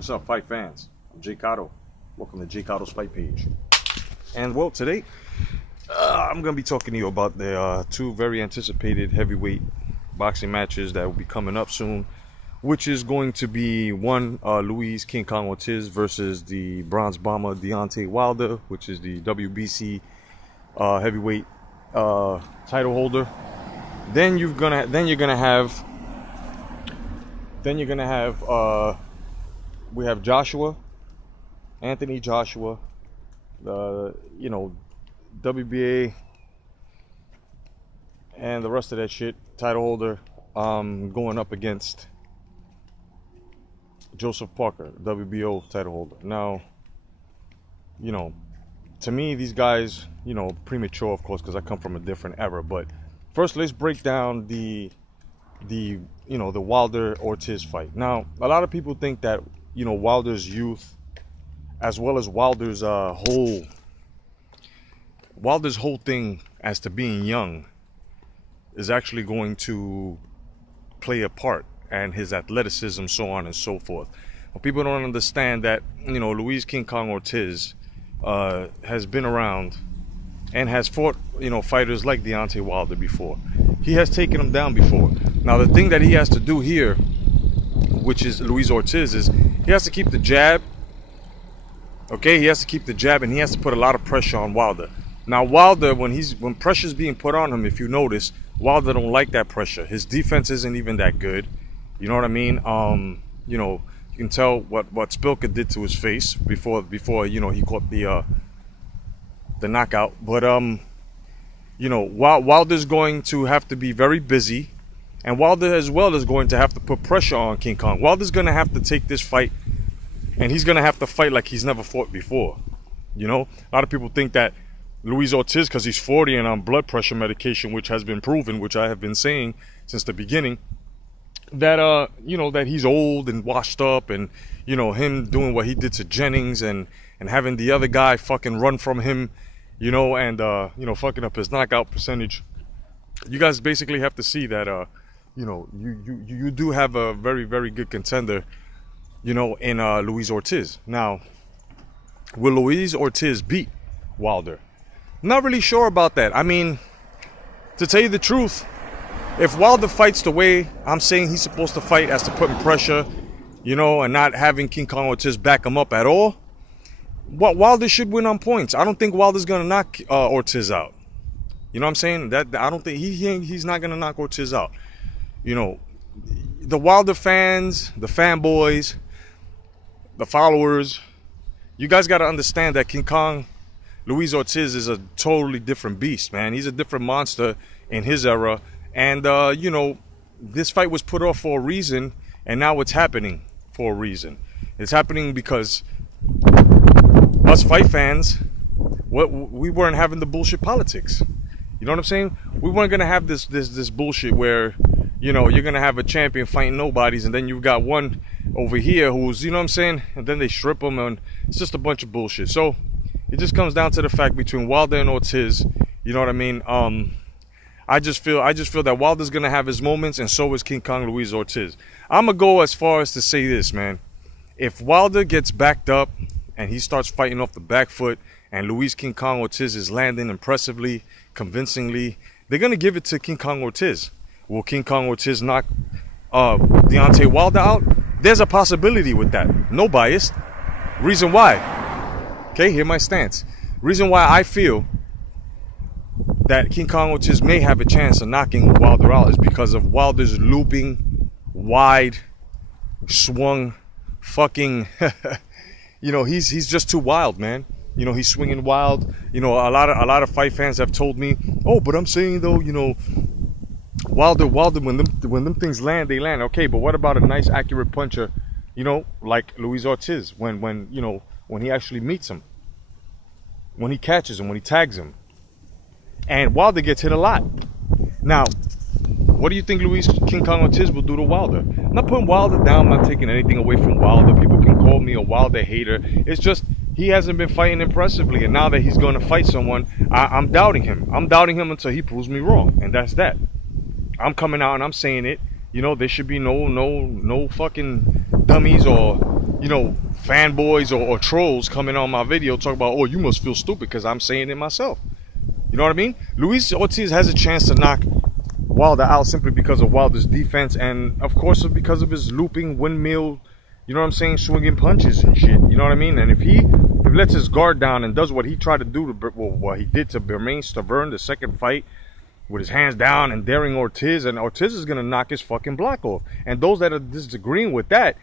What's up, fight fans? I'm J.COTTO. Welcome to J.COTTO's Fight Page. And well, today I'm going to be talking to you about the two very anticipated heavyweight boxing matches that will be coming up soon, which is going to be one, Luis King Kong Ortiz versus the Bronze Bomber Deontay Wilder, which is the WBC heavyweight title holder. Then you're gonna have we have Anthony Joshua, the WBA and the rest of that shit title holder, going up against Joseph Parker, WBO title holder. Now, to me, these guys, premature, of course, because I come from a different era. But first, let's break down the Wilder Ortiz fight. Now, a lot of people think that Wilder's youth, as well as Wilder's whole thing as to being young, is actually going to play a part, and his athleticism, so on and so forth. But people don't understand that Luis King Kong Ortiz has been around and has fought fighters like Deontay Wilder before. He has taken them down before. Now the thing that he has to do here, which is Luis Ortiz, is he has to keep the jab. Okay, he has to keep the jab, and he has to put a lot of pressure on Wilder. Now Wilder, when pressure's being put on him, if you notice, Wilder don't like that pressure. His defense isn't even that good. You know what I mean? You can tell what Spilka did to his face before he caught the knockout. But Wilder's going to have to be very busy, and Wilder as well is going to have to put pressure on King Kong. Wilder's going to have to take this fight, and he's going to have to fight like he's never fought before. A lot of people think that Luis Ortiz, because he's 40 and on blood pressure medication, which has been proven, which I have been saying since the beginning, that that he's old and washed up, and him doing what he did to Jennings and having the other guy fucking run from him, and fucking up his knockout percentage. You guys basically have to see that you do have a very, very good contender, in Luis Ortiz. Now, will Luis Ortiz beat Wilder? Not really sure about that. I mean, to tell you the truth, if Wilder fights the way I'm saying he's supposed to fight, as to putting pressure, and not having King Kong Ortiz back him up at all, Wilder should win on points. I don't think Wilder's gonna knock Ortiz out. You know what I'm saying? That I don't think he's not gonna knock Ortiz out. The Wilder fans, the fanboys, the followers, you guys got to understand that King Kong Luis Ortiz is a totally different beast, man. He's a different monster in his era. And, this fight was put off for a reason, and now it's happening for a reason. It's happening because us fight fans, we weren't having the bullshit politics. You know what I'm saying? We weren't going to have this bullshit where, you're going to have a champion fighting nobodies, and then you've got one over here who's, you know what I'm saying? And then they strip him, and it's just a bunch of bullshit. So it just comes down to the fact between Wilder and Ortiz, you know what I mean? I just feel that Wilder's going to have his moments, and so is King Kong Luis Ortiz. I'm going to go as far as to say this, man. If Wilder gets backed up and he starts fighting off the back foot, and Luis King Kong Ortiz is landing impressively, convincingly, they're going to give it to King Kong Ortiz. Will King Kong Ortiz knock Deontay Wilder out? There's a possibility with that. No bias. Reason why. Okay, here's my stance. Reason why I feel that King Kong Ortiz may have a chance of knocking Wilder out is because of Wilder's looping, wide, swung, fucking, he's just too wild, man. He's swinging wild. A lot of fight fans have told me, oh, but I'm saying though, Wilder, when them things land, they land. Okay, but what about a nice accurate puncher, like Luis Ortiz, when he actually meets him, when he catches him, when he tags him? And Wilder gets hit a lot. Now, what do you think Luis King Kong Ortiz will do to Wilder? I'm not putting Wilder down. I'm not taking anything away from Wilder. People can call me a Wilder hater. It's just he hasn't been fighting impressively. And now that he's going to fight someone, I'm doubting him. I'm doubting him until he proves me wrong. And that's that. I'm coming out and I'm saying it. There should be no fucking dummies or you know, fanboys or trolls coming on my video talk about, oh, you must feel stupid because I'm saying it myself. You know what I mean? Luis Ortiz has a chance to knock Wilder out simply because of Wilder's defense, and of course because of his looping windmill, you know what I'm saying, swinging punches and shit. You know what I mean? And if he lets his guard down and does what he tried to do to, well, what he did to Bermane Stiverne, the second fight, with his hands down and daring Ortiz, and Ortiz is gonna knock his fucking block off. And those that are disagreeing with that,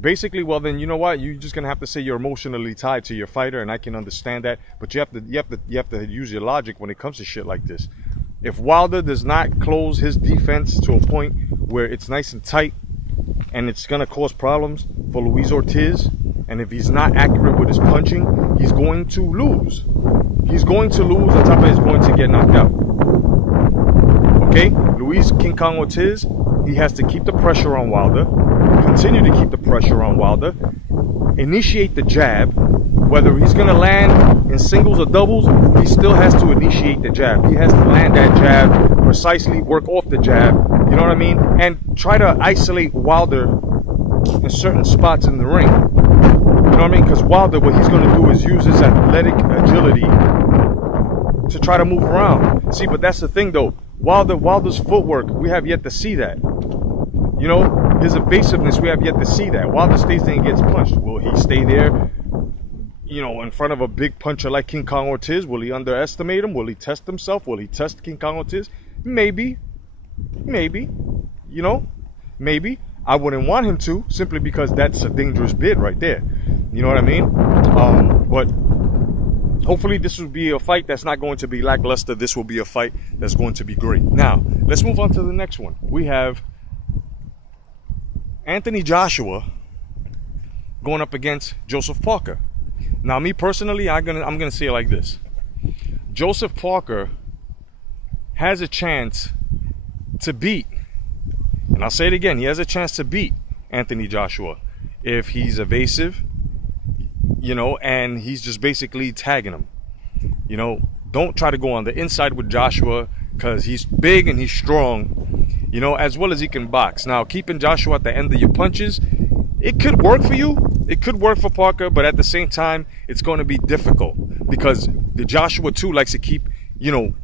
basically, well then, you know what? You're just gonna have to say you're emotionally tied to your fighter, and I can understand that. But you have to use your logic when it comes to shit like this. If Wilder does not close his defense to a point where it's nice and tight, and it's gonna cause problems for Luis Ortiz, and if he's not accurate with his punching, he's going to lose. He's going to lose. On top of it, he's going to get knocked out. Okay, Luis King Kong Ortiz, he has to keep the pressure on Wilder, continue to keep the pressure on Wilder, initiate the jab. Whether he's going to land in singles or doubles, he still has to initiate the jab. He has to land that jab precisely, work off the jab, you know what I mean? And try to isolate Wilder in certain spots in the ring. You know what I mean? Because Wilder, what he's going to do is use his athletic agility to try to move around. See, but that's the thing though. Wilder's footwork, we have yet to see that. You know, his evasiveness, we have yet to see that. Wilder stays there and gets punched. Will he stay there, you know, in front of a big puncher like King Kong Ortiz? Will he underestimate him? Will he test himself? Will he test King Kong Ortiz? Maybe. Maybe. You know? Maybe. I wouldn't want him to, simply because that's a dangerous bid right there. You know what I mean? But hopefully this will be a fight that's not going to be lackluster. This will be a fight that's going to be great. Now, let's move on to the next one. We have Anthony Joshua going up against Joseph Parker. Now, me personally, I'm gonna say it like this. Joseph Parker has a chance to beat, and I'll say it again, he has a chance to beat Anthony Joshua if he's evasive, you know, and he's just basically tagging him. You know, don't try to go on the inside with Joshua because he's big and he's strong, you know, as well as he can box. Now, keeping Joshua at the end of your punches, it could work for you. It could work for Parker, but at the same time, it's going to be difficult because the Joshua too likes to keep, you know,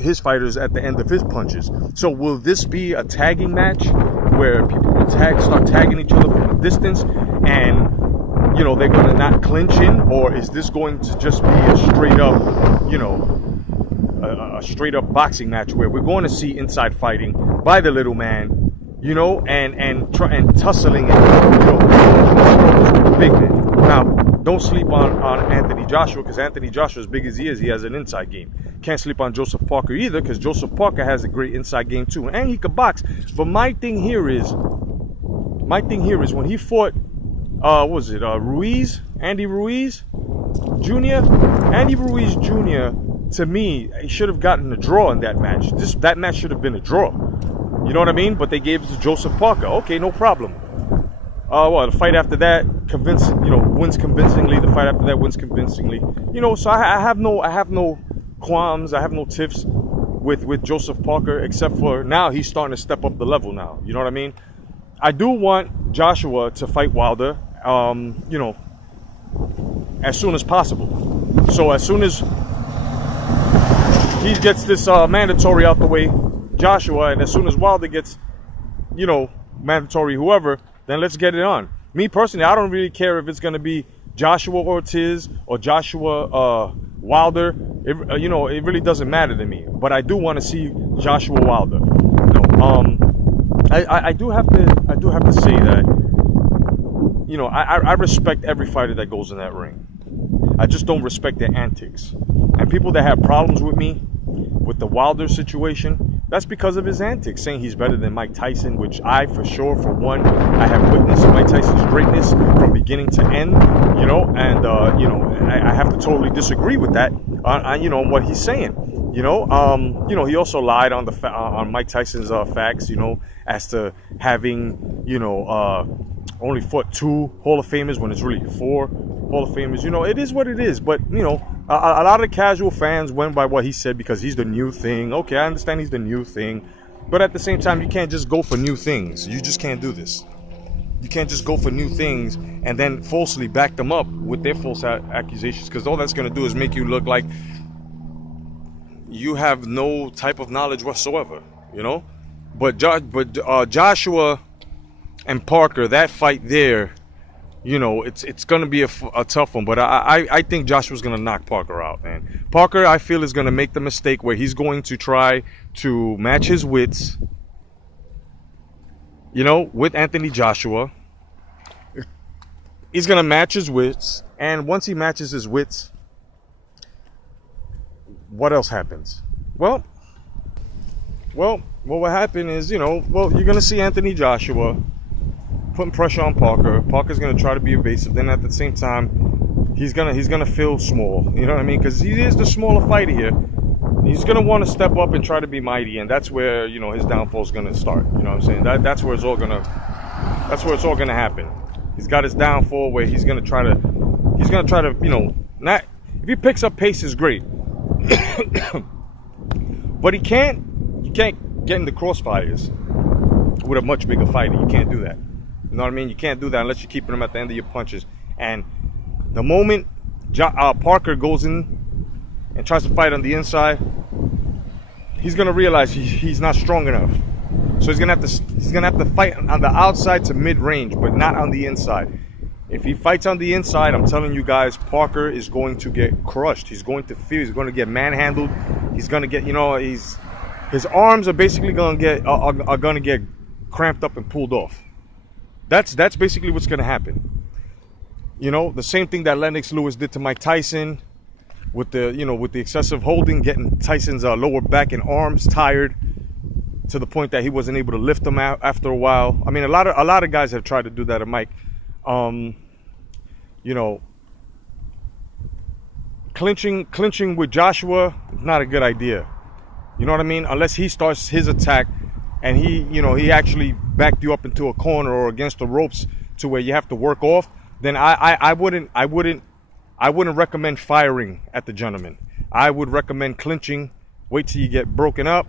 his fighters at the end of his punches. So will this be a tagging match where people will start tagging each other from a distance, and you know they're going to not clinch in, or is this going to just be a straight up, you know, a straight up boxing match where we're going to see inside fighting by the little man, you know, and tussling and, you know, the big man. Now, don't sleep on Anthony Joshua, because Anthony Joshua, as big as he is, he has an inside game. Can't sleep on Joseph Parker either, because Joseph Parker has a great inside game too, and he can box. But my thing here is when he fought, what was it, Andy Ruiz Jr.? Andy Ruiz Jr., to me, he should have gotten a draw in that match. That match should have been a draw. You know what I mean? But they gave it to Joseph Parker. Okay, no problem. Well, the fight after that wins convincingly. The fight after that wins convincingly. You know, so I have no qualms. I have no tiffs with Joseph Parker, except for now he's starting to step up the level now. You know what I mean? I do want Joshua to fight Wilder, you know, as soon as possible. So as soon as he gets this mandatory out the way, Joshua, and as soon as Wilder gets, you know, mandatory whoever, then let's get it on. Me personally, I don't really care if it's going to be Joshua Ortiz or Joshua Wilder. You know, it really doesn't matter to me. But I do want to see Joshua Wilder. You know, I do have to say that, you know, I respect every fighter that goes in that ring. I just don't respect their antics. And people that have problems with me with the Wilder situation, that's because of his antics, saying he's better than Mike Tyson, which I, for sure, for one, I have witnessed Mike Tyson's greatness from beginning to end, you know, and, you know, I have to totally disagree with that, you know, what he's saying, you know, he also lied on on Mike Tyson's facts, you know, as to having, you know, only fought 2 Hall of Famers when it's really 4 Hall of Famers. You know, it is what it is, but, you know, a lot of casual fans went by what he said because he's the new thing. Okay, I understand he's the new thing, but at the same time, you can't just go for new things. You just can't do this. You can't just go for new things and then falsely back them up with their false accusations, because all that's going to do is make you look like you have no type of knowledge whatsoever, you know. But Joshua and Parker, that fight there, you know, it's going to be a tough one. But I think Joshua's going to knock Parker out, man. Parker, I feel, is going to make the mistake where he's going to try to match his wits, you know, with Anthony Joshua. He's going to match his wits. And once he matches his wits, what else happens? Well, what will happen is, you know, you're going to see Anthony Joshua putting pressure on Parker. Parker's going to try to be evasive. Then at the same time, he's gonna feel small. You know what I mean? Because he is the smaller fighter here. He's going to want to step up and try to be mighty, and that's where, you know, his downfall is going to start. You know what I'm saying? That's where it's all going to happen. He's got his downfall where he's going to try to, you know, not, if he picks up pace is great. But you can't get in the crossfires with a much bigger fighter. You can't do that. You know what I mean? You can't do that unless you're keeping him at the end of your punches. And the moment Parker goes in and tries to fight on the inside, he's gonna realize he's not strong enough. So he's gonna have to fight on the outside to mid-range, but not on the inside. If he fights on the inside, I'm telling you guys, Parker is going to get crushed. He's going to feel. He's going to get manhandled. He's going to get, you know, his arms are basically going to get cramped up and pulled off. That's basically what's going to happen. You know, the same thing that Lennox Lewis did to Mike Tyson with the excessive holding, getting Tyson's lower back and arms tired to the point that he wasn't able to lift them out after a while. I mean, a lot of guys have tried to do that to Mike. You know, clinching with Joshua is not a good idea. You know what I mean? Unless he starts his attack and he actually backed you up into a corner or against the ropes to where you have to work off, then I wouldn't recommend firing at the gentleman. I would recommend clinching, wait till you get broken up,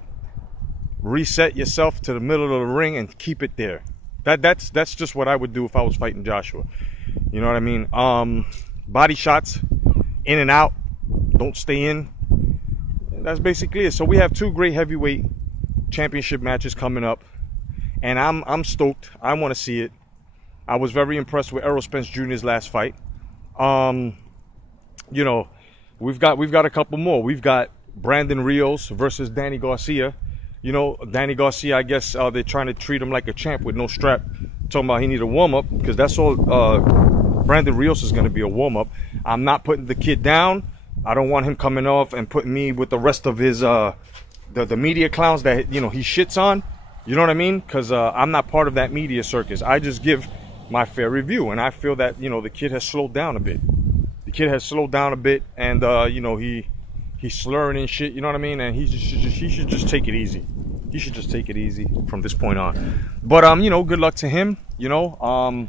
reset yourself to the middle of the ring and keep it there. That's just what I would do if I was fighting Joshua. You know what I mean? Body shots, in and out, don't stay in. That's basically it. So we have two great heavyweight championship matches coming up, and I'm stoked. I want to see it. I was very impressed with Errol Spence Jr.'s last fight. You know, we've got a couple more. We've got Brandon Rios versus Danny Garcia. You know, Danny Garcia, I guess they're trying to treat him like a champ with no strap. Talking about he need a warm-up, because that's all Brandon Rios is going to be, a warm-up. I'm not putting the kid down. I don't want him coming off and putting me with the rest of his the media clowns that, you know, he shits on. You know what I mean? Because I'm not part of that media circus. I just give my fair review, and I feel that, you know, the kid has slowed down a bit. The kid has slowed down a bit, and you know, he's slurring and shit. You know what I mean? And he should just take it easy. He should just take it easy from this point on. But you know, good luck to him. You know,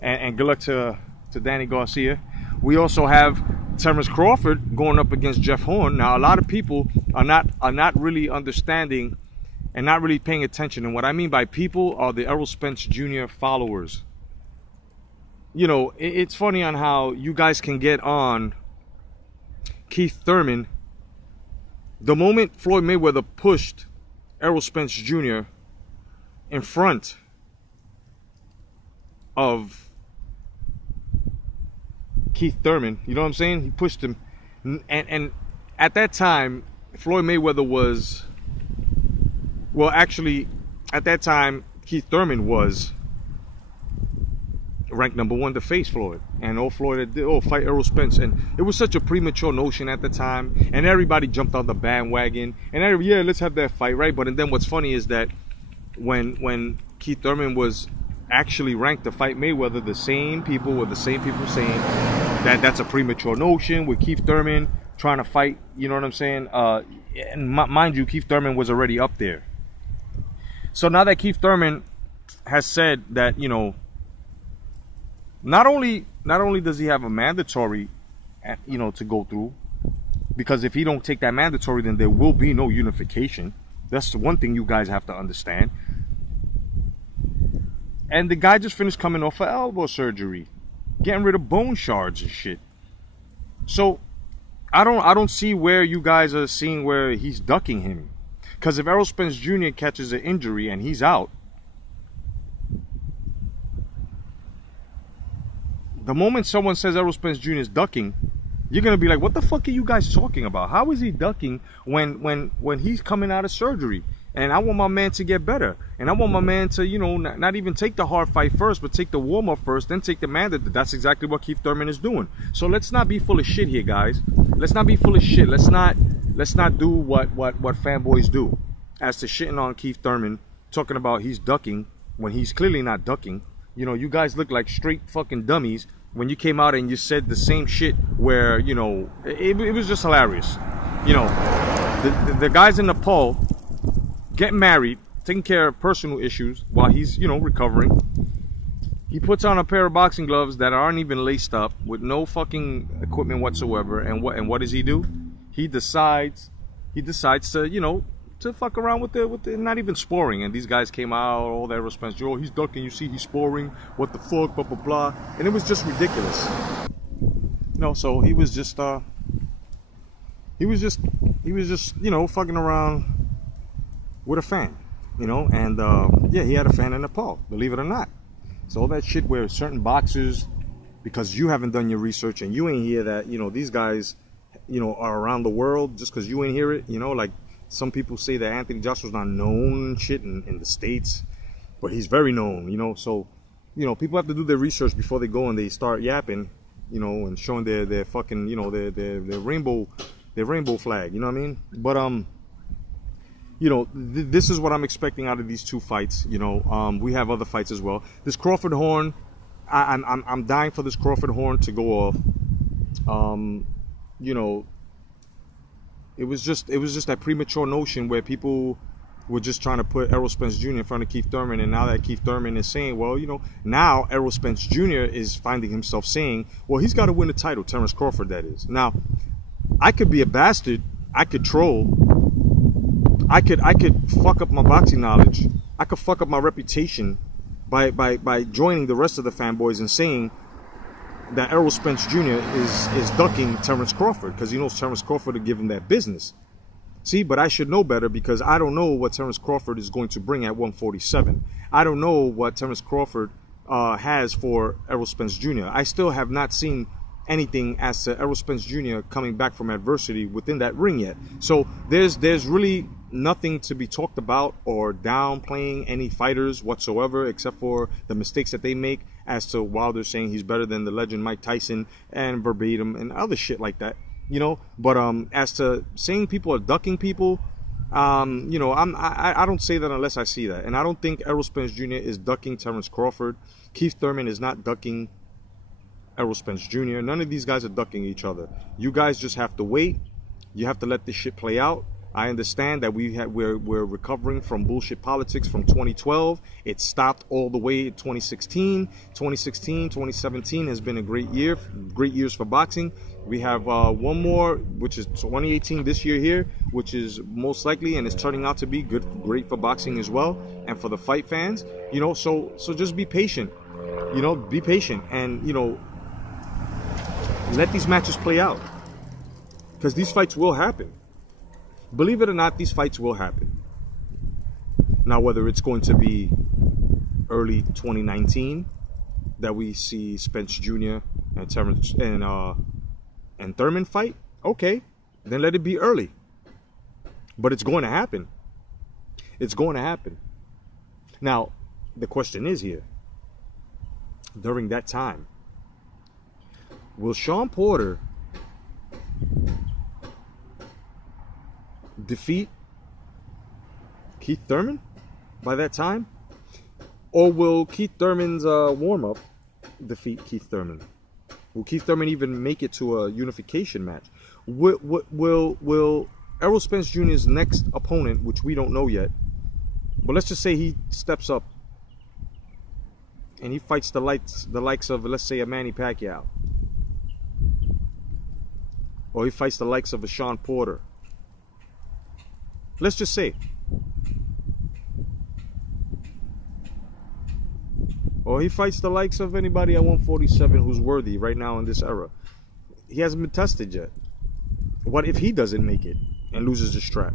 and good luck to Danny Garcia. We also have Terrence Crawford going up against Jeff Horn. Now, a lot of people are not really understanding and not really paying attention. And what I mean by people are the Errol Spence Jr. followers. You know, it's funny on how you guys can get on Keith Thurman. The moment Floyd Mayweather pushed Errol Spence Jr. in front of Keith Thurman, you know what I'm saying? He pushed him, and at that time, Floyd Mayweather was, well, actually, at that time, Keith Thurman was ranked #1 to face Floyd, and all Floyd did, fight Errol Spence, and it was such a premature notion at the time, and everybody jumped on the bandwagon, and yeah, let's have that fight, right? But and then what's funny is that when Keith Thurman was actually ranked to fight Mayweather, the same people were saying that that's a premature notion with Keith Thurman trying to fight, you know what I'm saying? And mind you, Keith Thurman was already up there. So now that Keith Thurman has said that, you know, not only does he have a mandatory, you know, to go through, because if he don't take that mandatory, then there will be no unification. That's the one thing you guys have to understand. And the guy just finished coming off of elbow surgery, getting rid of bone shards and shit. So I don't see where you guys are seeing where he's ducking him. Because if Errol Spence Jr. catches an injury and he's out, the moment someone says Errol Spence Jr. is ducking, you're gonna be like, what the fuck are you guys talking about? How is he ducking when he's coming out of surgery? And I want my man to get better. And I want my man to, you know, not even take the hard fight first, but take the warm-up first, then take the mandate. That's exactly what Keith Thurman is doing. So let's not be full of shit here, guys. Let's not be full of shit. Let's not do what fanboys do. As to shitting on Keith Thurman, talking about he's ducking when he's clearly not ducking. You know, you guys look like straight fucking dummies when you came out and you said the same shit where, you know, it was just hilarious. You know, the guys in Nepal getting married, taking care of personal issues while he's, you know, recovering. He puts on a pair of boxing gloves that aren't even laced up with no fucking equipment whatsoever. And what does he do? He decides to, you know, to fuck around with the not even sporing. And these guys came out, all that response, oh, he's ducking, you see he's sporing, what the fuck, blah blah blah. And it was just ridiculous. No, so he was just you know, fucking around with a fan, you know. And yeah, he had a fan in Nepal, believe it or not. So all that shit where certain boxers, because you haven't done your research and you ain't hear that, you know, these guys, you know, are around the world just because you ain't hear it, you know. Like some people say that Anthony Joshua's not known and shit in the States, but he's very known, you know. So, you know, people have to do their research before they go and they start yapping, you know, and showing their fucking, you know, their rainbow flag, you know what I mean? But you know, this is what I'm expecting out of these two fights. You know, we have other fights as well. This Crawford Horn, I'm dying for this Crawford Horn to go off. You know, it was just that premature notion where people were just trying to put Errol Spence Jr. in front of Keith Thurman, and now that Keith Thurman is saying, well, you know, now Errol Spence Jr. is finding himself saying, well, he's got to win the title, Terence Crawford, that is. Now, I could be a bastard, I could troll, I could fuck up my boxing knowledge, I could fuck up my reputation by joining the rest of the fanboys and saying that Errol Spence Jr. is ducking Terence Crawford because he knows Terence Crawford to give him that business. See, but I should know better because I don't know what Terence Crawford is going to bring at 147. I don't know what Terence Crawford has for Errol Spence Jr. I still have not seen anything as to Errol Spence Jr. coming back from adversity within that ring yet. So there's really nothing to be talked about or downplaying any fighters whatsoever, except for the mistakes that they make as to Wilder saying he's better than the legend Mike Tyson and verbatim and other shit like that, you know. But as to saying people are ducking people, you know, I don't say that unless I see that. And I don't think Errol Spence Jr. is ducking Terence Crawford. Keith Thurman is not ducking Errol Spence Jr. None of these guys are ducking each other. You guys just have to wait. You have to let this shit play out. I understand that we're recovering from bullshit politics from 2012. It stopped all the way in 2016. 2017 has been a great years for boxing. We have one more, which is 2018 this year here, which is most likely and it's turning out to be great for boxing as well and for the fight fans. You know, so just be patient. You know, be patient and, you know, let these matches play out because these fights will happen. Believe it or not, these fights will happen. Now, whether it's going to be early 2019 that we see Spence Jr. and Terence and Thurman fight, okay, then let it be early. But it's going to happen. It's going to happen. Now, the question is here, during that time, will Sean Porter defeat Keith Thurman by that time? Or will Keith Thurman's warm-up defeat Keith Thurman? Will Keith Thurman even make it to a unification match? Will Errol Spence Jr.'s next opponent, which we don't know yet, but let's just say he steps up and he fights the likes of, let's say, a Manny Pacquiao, or he fights the likes of a Sean Porter. Let's just say, Or he fights the likes of anybody at 147 who's worthy right now in this era. He hasn't been tested yet. What if he doesn't make it and loses the strap?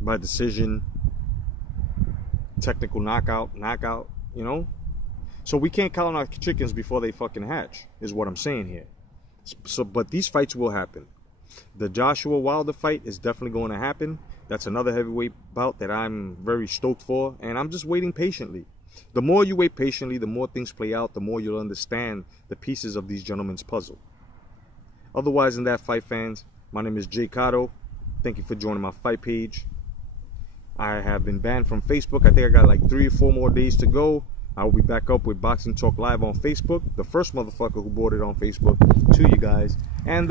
By decision, technical knockout, you know? So we can't count our chickens before they fucking hatch, is what I'm saying here. So, but these fights will happen. The Joshua Wilder fight is definitely going to happen. That's another heavyweight bout that I'm very stoked for, and I'm just waiting patiently. The more you wait patiently, the more things play out, the more you'll understand the pieces of these gentlemen's puzzle. Otherwise than that, fight fans, my name is J.COTTO. Thank you for joining my fight page. I have been banned from Facebook. I think I got like 3 or 4 more days to go. I will be back up with Boxing Talk Live on Facebook. The first motherfucker who bought it on Facebook to you guys. And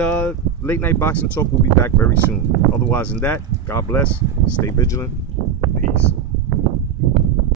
Late Night Boxing Talk will be back very soon. Otherwise than that, God bless. Stay vigilant. Peace.